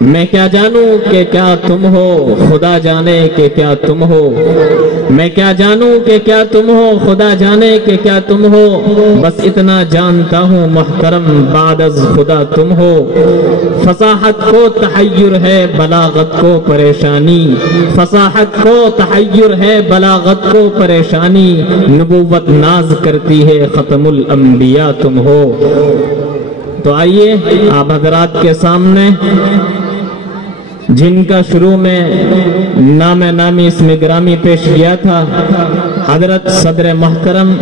میں کیا جانوں کہ کیا تم ہو، خدا جانے کہ کیا تم ہو، میں کیا جانوں کہ کیا تم ہو، خدا جانے کہ کیا تم ہو، بس اتنا جانتا ہوں محترم بعد از خدا تم ہو۔ فصاحت کو تحیر ہے بلاغت کو پریشانی، فصاحت کو تحیر ہے بلاغت کو پریشانی، نبوت ناز کرتی ہے ختم الانبیاء تم ہو۔ تو آئیے آپ حضرات کے سامنے جن کا شروع میں نام نامی اسم گرامی پیش کیا تھا، حضرت صدر محترم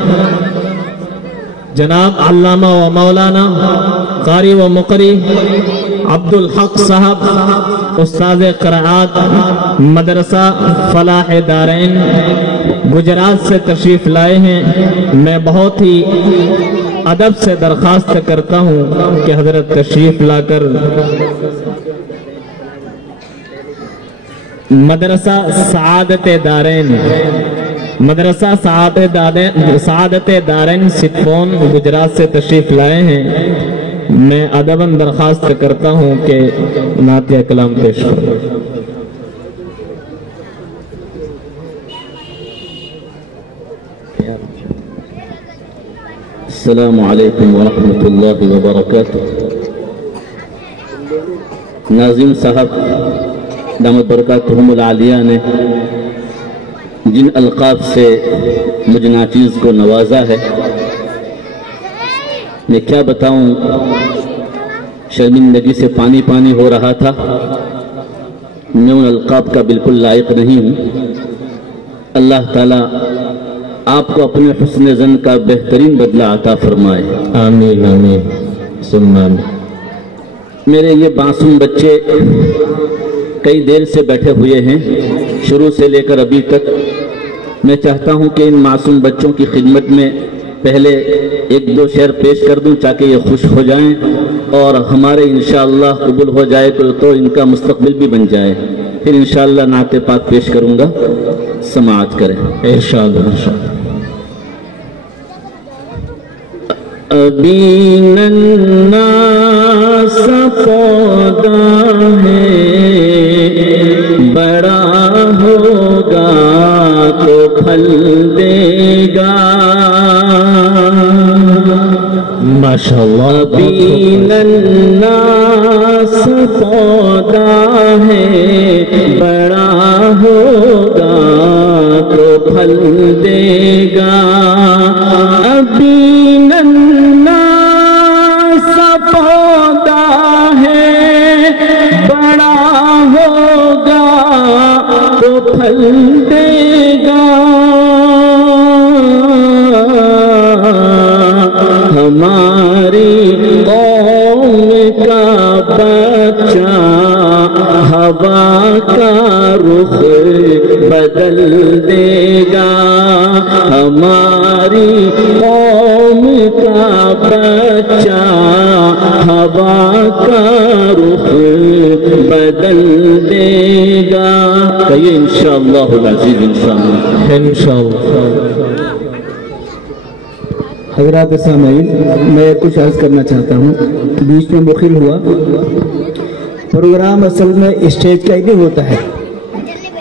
جناب علامہ و مولانا قاری و مقری عبدالحق صاحب، استاذ قرآت مدرسہ فلاح دارین گجرات سے تشریف لائے ہیں۔ میں بہت ہی ادب سے درخواست کرتا ہوں کہ حضرت تشریف لا کر مدرسہ سعادت دارین، مدرسہ سعادت دارین سٹفون گجرات سے تشریف لائے ہیں۔ میں ادباً درخواست کرتا ہوں کہ نعتیہ کلام پیش کریں۔ السلام علیکم ورحمۃ اللہ وبرکاتہ۔ ناظم صاحب دامت برکاتہم العالیہ نے جن القاب سے مجھ ناچیز کو نوازا ہے، میں کیا بتاؤں، شرمندگی سے پانی پانی ہو رہا تھا۔ میں ان القاب کا بالکل لائق نہیں ہوں۔ اللہ تعالیٰ آپ کو اپنے حسن ظن کا بہترین بدلہ عطا فرمائے، آمین آمین ثم آمین۔ میرے یہ معصوم بچے کئی دیر سے بیٹھے ہوئے ہیں، شروع سے لے کر ابھی تک۔ میں چاہتا ہوں کہ ان معصوم بچوں کی خدمت میں پہلے ایک دو شعر پیش کر دوں تاکہ یہ خوش ہو جائیں اور ہمارے انشاءاللہ قبول ہو جائے تو ان کا مستقبل بھی بن جائے۔ پھر انشاءاللہ نعت پاک پیش کروں گا، سماعت کریں انشاءاللہ۔ ابھی ننا سا پودا ہے، بڑا ہوگا تو پھل دے گا۔ ماشاءاللہ۔ ابھی ننا سا پودا ہے، بڑا ہوگا تو پھل دے گا۔ ابھی ننا سا پودا ہے، بڑا ہوگا تو پھل دے گا۔ ہماری قوم کا بچہ ہوا کا رخ بدل دے گا۔ ہماری قوم کا بچہ ہوا کا رخ بدل دے گا۔ کہیے انشاءاللہ العزیز، انشاءاللہ انشاءاللہ۔ حضرات سامعین، میں کچھ عرض کرنا چاہتا ہوں، بیچ میں مخل ہوا۔ پروگرام اصل میں اسٹیج کا ہی نہیں ہوتا ہے۔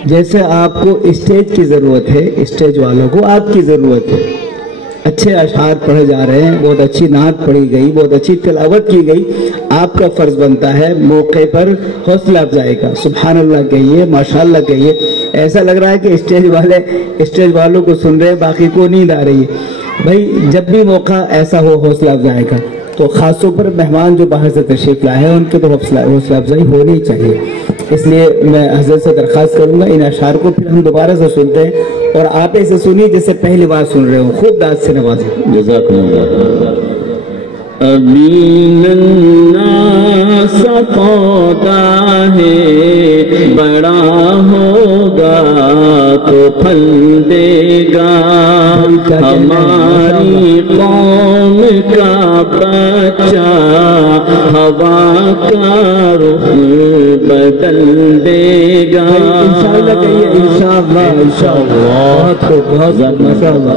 جیسے آپ کو اسٹیج کی ضرورت ہے، اسٹیج والوں کو آپ کی ضرورت ہے۔ اچھے اشعار پڑھے جا رہے ہیں، بہت اچھی نعت پڑھی گئی، بہت اچھی تلاوت کی گئی۔ آپ کا فرض بنتا ہے موقع پر حوصلہ افزائی کا، سبحان اللہ کہیے، ماشاءاللہ کہیے۔ ایسا لگ رہا ہے کہ اسٹیج والوں کو سن رہے ہیں، باقی کو نیند آ رہی ہے۔ بھائی جب بھی موقع ایسا ہو حوصلہ افزائی کا، تو خاص طور پر مہمان جو باہر سے تشریف لائے ہیں ان کے تو حوصلہ افزائی ہونی چاہیے۔ اس لیے میں حضرت سے درخواست کروں گا ان اشعار کو پھر ہم دوبارہ سے سنتے ہیں، اور آپ ایسے سنیے جیسے پہلی بار سن رہے ہوں، خوب داد سے نوازیں۔ جزاکم اللہ۔ ابھی ننا سا پودا ہے، بڑا ہوگا تو پھل دے گا۔ ہماری قوم کا بچہ ہوا کا رخ بدل دے گا۔ انشاءاللہ کہیے، انشاءاللہ، انشاءاللہ۔ بہت خوب، بہت ماشاءاللہ۔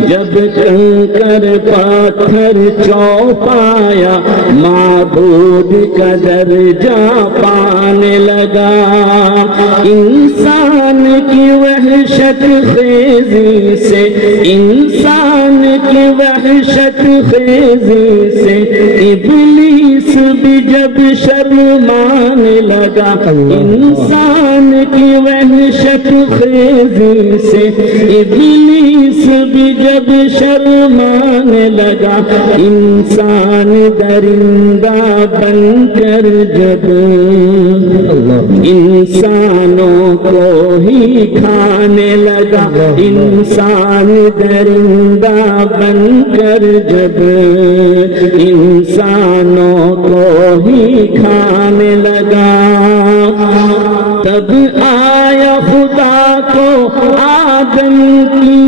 جب کنکر پتھر چوپایا معبود کا درجہ پانے لگا۔ انسان کی وحشت خیزی سے، انسان کی وحشت خیزی سے ابلیس بھی جب شرمانے لگا، انسان کی وحشت خیزی سے ابلیس بھی جب شرمانے لگا، انسان درندہ بن کر جب انسانوں کو ہی کھانے لگا، انسان درندہ بن کر جب انسانوں کو ہی کھانے لگا، تب آیا خدا کو آدم کی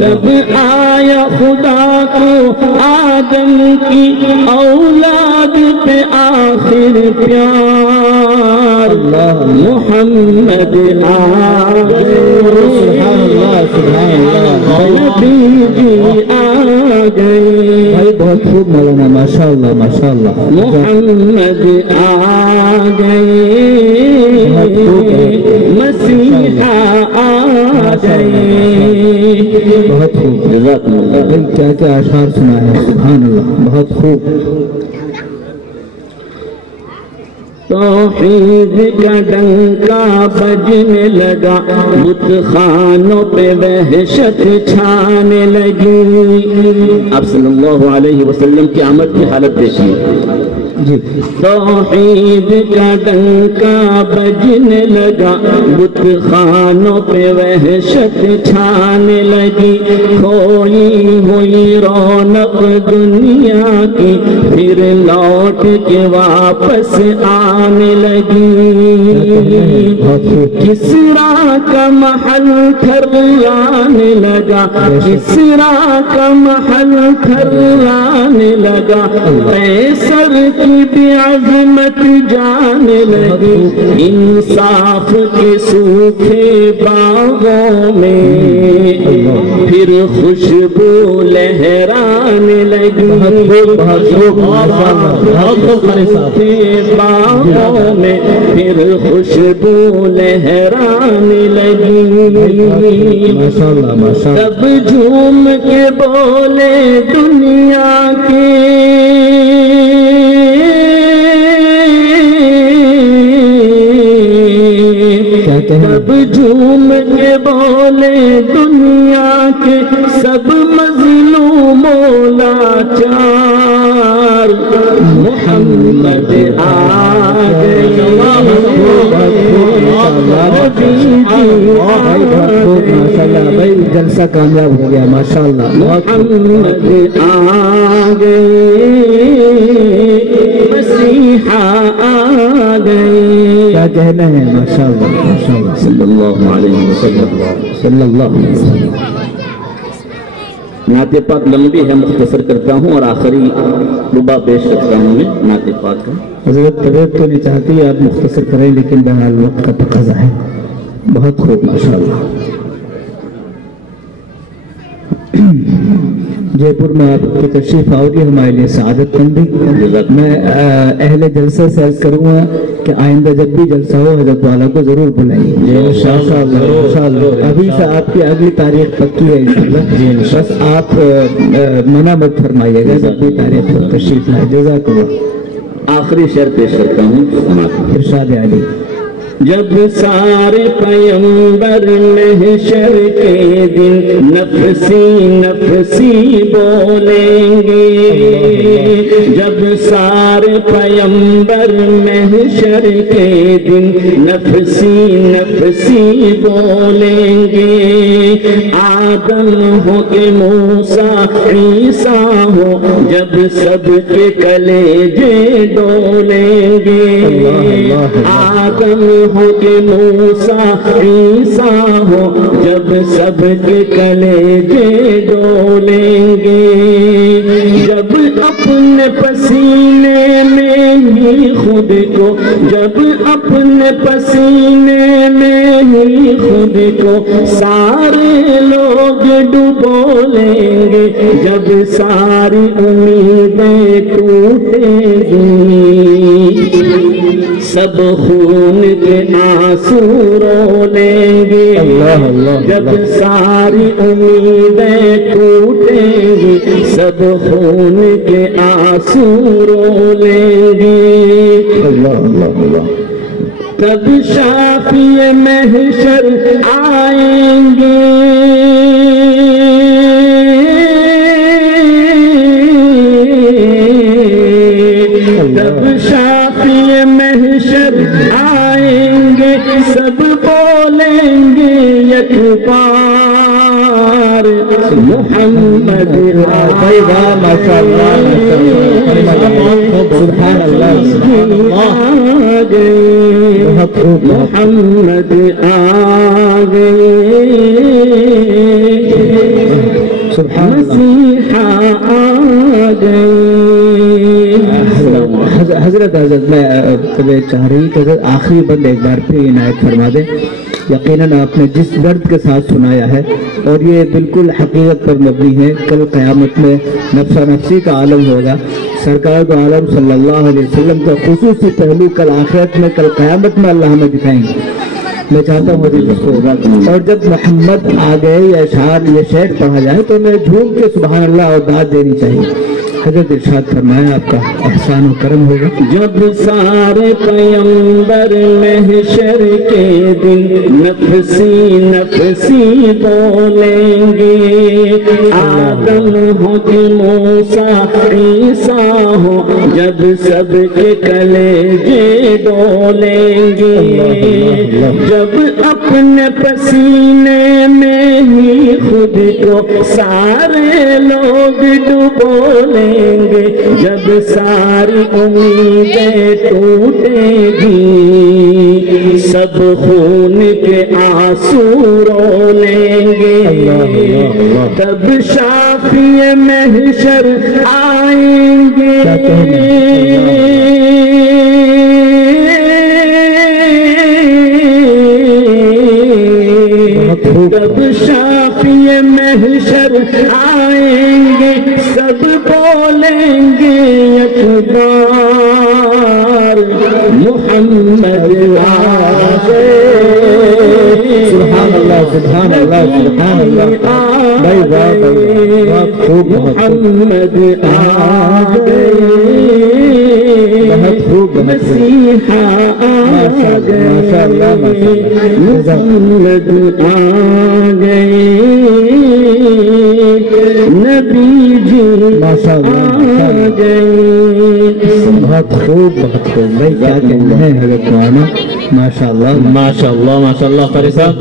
تب آیا خدا کو آدم کی اولاد پہ آخر پیار، محمد آ گئے، نبی جی آ گئے، بہت خوب مولانا، ماشاء اللہ ماشاء اللہ، محمد آ گئے، مسیحا آ گئے، بہت خوب، جزاکم اللہ۔ کیا کیا اشعار سنا ہے، سبحان اللہ، بہت خوب۔ توحید کا ڈنکا بجنے لگا، بت خانوں پہ وحشت چھانے لگی۔ آپ صلی اللہ علیہ وسلم کی آمد کی حالت دیکھیے، جی توحید کا ڈنکا بجنے لگا، بت خانوں پہ وحشت چھانے لگی، کھوئی ہوئی رونق دنیا کی پھر لوٹ کے واپس آنے لگی، کسریٰ کا محل تھرانے لگا، کسریٰ کا محل تھرانے لگا، قیصر کی بھی عظمت جانے لگی، انصاف کے سوکھے باغوں میں پھر خوشبو لہرانے لگی، باغوں میں پھر خوشبو لہرانے لگی، تب جھوم کے بولے دنیا کے تب جھوم کے بولے دنیا کے سب مظلوموں لاچار، محمد آ گئے، جلسہ کامیاب ہو گیا، ماشاء اللہ، محمد آ گئے، مسیحا آ گئے، کیا کہنا ہے، ماشاء اللہ ماشاء اللہ، صلی اللہ علیہ وسلم، صلی اللہ علیہ وسلم۔ نعت پاک لمبی ہے، مختصر کرتا ہوں اور آخری ربع پیش کرتا ہوں میں نعت پاک کا۔ حضرت طبیعت تو نہیں چاہتی آپ مختصر کریں، لیکن بہرحال وقت کا تقاضا ہے۔ بہت خوب، ماشاء اللہ۔ جے پور میں آپ کی تشریف آؤگی ہمارے لیے سعادت مندی۔ میں اہل جلسہ سے عرض کروں گا کہ آئندہ جب بھی جلسہ ہو حضرت والا کو ضرور بلائیے، انشاءاللہ۔ ابھی سے آپ کی اگلی تاریخ پکی ہے انشاءاللہ، بس آپ منع مت فرمائیے گا جب بھی تاریخ پر تشریف لائے۔ جزاک اللہ۔ آخری شعر پیش کرتا ہوں، ارشاد علی۔ جب سارے پیمبر محشر کے دن نفسی نفسی بولیں گے، جب سارے پیمبر محشر کے دن نفسی نفسی بولیں گے، آدم ہو کہ موسیٰ عیسیٰ ہو جب سب کے کلیجے ڈولیں گے، آدم ہو کہ موسیٰ عیسیٰ ہو جب سب کے کلیجے ڈولیں گے، جب اپنے اپنے پسینے میں ہی خود کو، جب اپنے پسینے میں ہی خود کو سارے لوگ ڈبو لیں گے، جب ساری امیدیں ٹوٹیں گی، سب خون کے آنسو رو لیں گے، جب ساری امیدیں ٹوٹیں گی، سب خون کے آنسو رو لیں گے، تب شافی محشر آئیں گے، تب شافی محشر آئیں گے، سب بولیں گے یک بار محمد سبحان اللہ محمد آ گئے، مسیحا آ گئے۔ حضرت میں چاہ رہی کہ آخری بند ایک بار پھر عنایت فرما دیں۔ یقیناً آپ نے جس درد کے ساتھ سنایا ہے اور یہ بالکل حقیقت پر مبنی ہے، کل قیامت میں نفسا نفسی کا عالم ہوگا، سرکار دو عالم صلی اللہ علیہ وسلم کا خصوصی پہلو کل آخرت میں، کل قیامت میں اللہ ہمیں دکھائیں گے۔ میں چاہتا ہوں اس کو، اور جب محمد آ گئے یا اشعار یہ شعر پڑھا جائے تو میں جھوم کے سبحان اللہ اور داد دینی چاہیے۔ حضرت ارشاد فرمایا آپ کا احسان و کرم ہوگا۔ جب سارے پیمبر محشر کے دن نفسی نفسی بولیں گے، آدم ہو کہ موسیٰ عیسیٰ ہو، جب سب کے کلیجے ڈولیں گے، جب اپنے پسینے میں ہی خود کو سارے لوگ ڈبو لیں گے، جب ساری امیدیں ٹوٹیں گی، سب خون کے آنسو رو لیں گے، تب شافی محشر آئیں گے، تب شافی محشر آئیں گے، سب بولیں گے یک بار محمد آ گئے، سبحان اللہ سبحان اللہ سبحان اللہ، محمد آ گئے، بہت خوب مسیحا آ گئے، محمد آ گئے، نبی جی ماشاء اللہ آ گئے۔ بہت خوب بہت خوب۔ بھائی کیا کہتے ہیں حضرت مولانا، ماشاء اللہ ماشاء اللہ ماشاء اللہ۔ قاری صاحب